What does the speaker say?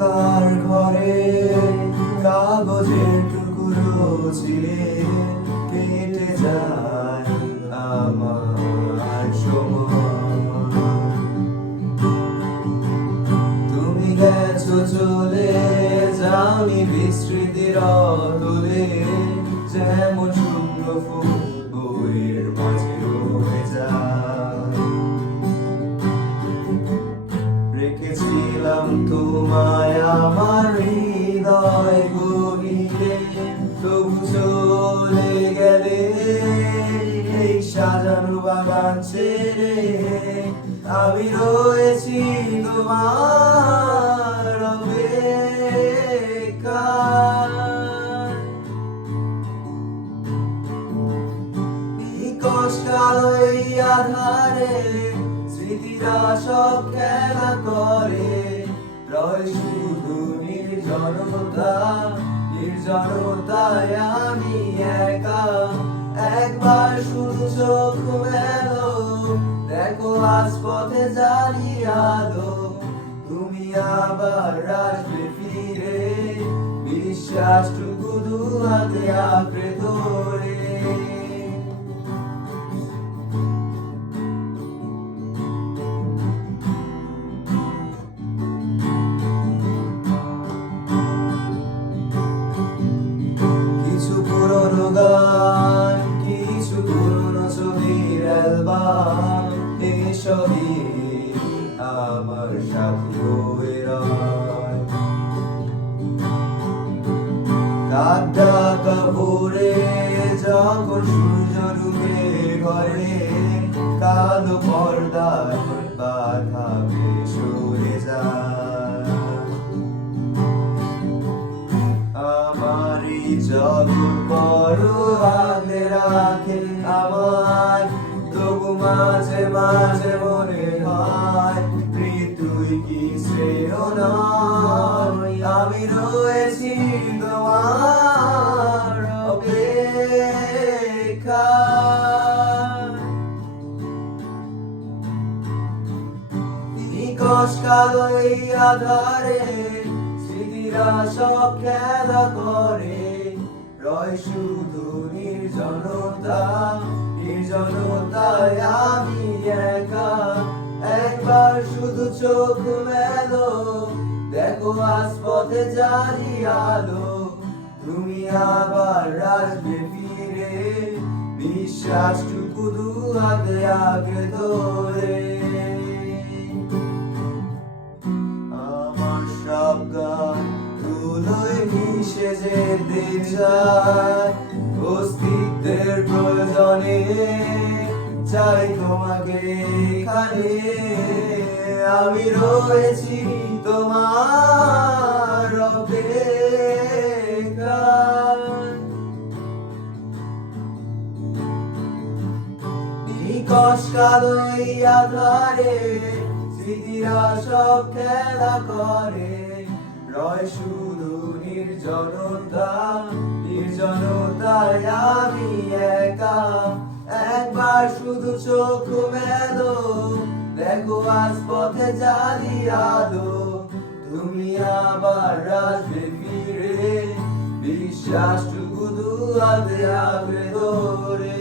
অন্ধকার ঘরে কাগজের টুকরো ছিলে কেটে যায় আমার সময়। তুমি গেছো চলে, যাওনি বিস্মৃতির অতলে, যেমন শূন্য ফুল বইয়ের মাঝে রয়ে যায়। রেখেছিলাম তোমায় আমার হৃদয় গভীরে, তবু চলে গেলে এই সাজানো বাগান ছেড়ে। আমি রয়েছি তোমার অপেক্ষায়। নিকশ কালো এই আধারে স্মৃতিরা সব খেলা করে, রয় শুধু নির্জনতা, নির্জনতায় আমি একা। একবার শুধু চোখ মেলো, দেখো আজ পথে জ্বালিয়ে আলো। তুমি আবার আসবে ফিরে, বিশ্বাসটুকু দু হাতে আঁকড়ে ধরে। কিছু পুরনো গান, কিছু পুরনো ছবির অ্যালবাম, এসবই আমার সাথী হয়ে রয়। কাঁদা কাপড়ে যখন সূর্য ডুবে ঘরে, কালো পর্দার বাধা সরে যায়। আমারই জগৎ বড় আগলে রাখে আমায়, তবু মাঝে মাঝে মনে হয় তুই কি শ্রেয় নয়। আমি রয়েছি তোমার অপেক্ষায়। নিকশ কালো এই আধারে স্মৃতিরা সব খেলা করে, রয় শুধু নির্জনতা, নির্জনতায় আমি একা। একবার শুধু চোখ মেলো, দেখো আজ পথে জ্বালিয়ে আলো। তুমি আবার আসবে ফিরে, বিশ্বাসটুকু দু হাতে আঁকড়ে ধরে। আমার সব গান ধুলোয় মিশে যেতে চায়, অস্তিত্বের প্রয়োজনে চাই তোমাকে এখানে। আমি রয়েছি তোমার অপেক্ষায়। নিকশ কালো এই আধারে স্মৃতিরা সব খেলা করে, রয় শুধু নির্জনতা, নির্জনতায় আমি একা। একবার শুধু চোখ মেলো, দেখো আজ পথে জ্বালিয়ে আলো। তুমি আবার আসবে ফিরে, বিশ্বাসটুকু দু হাতে আঁকড়ে ধরে।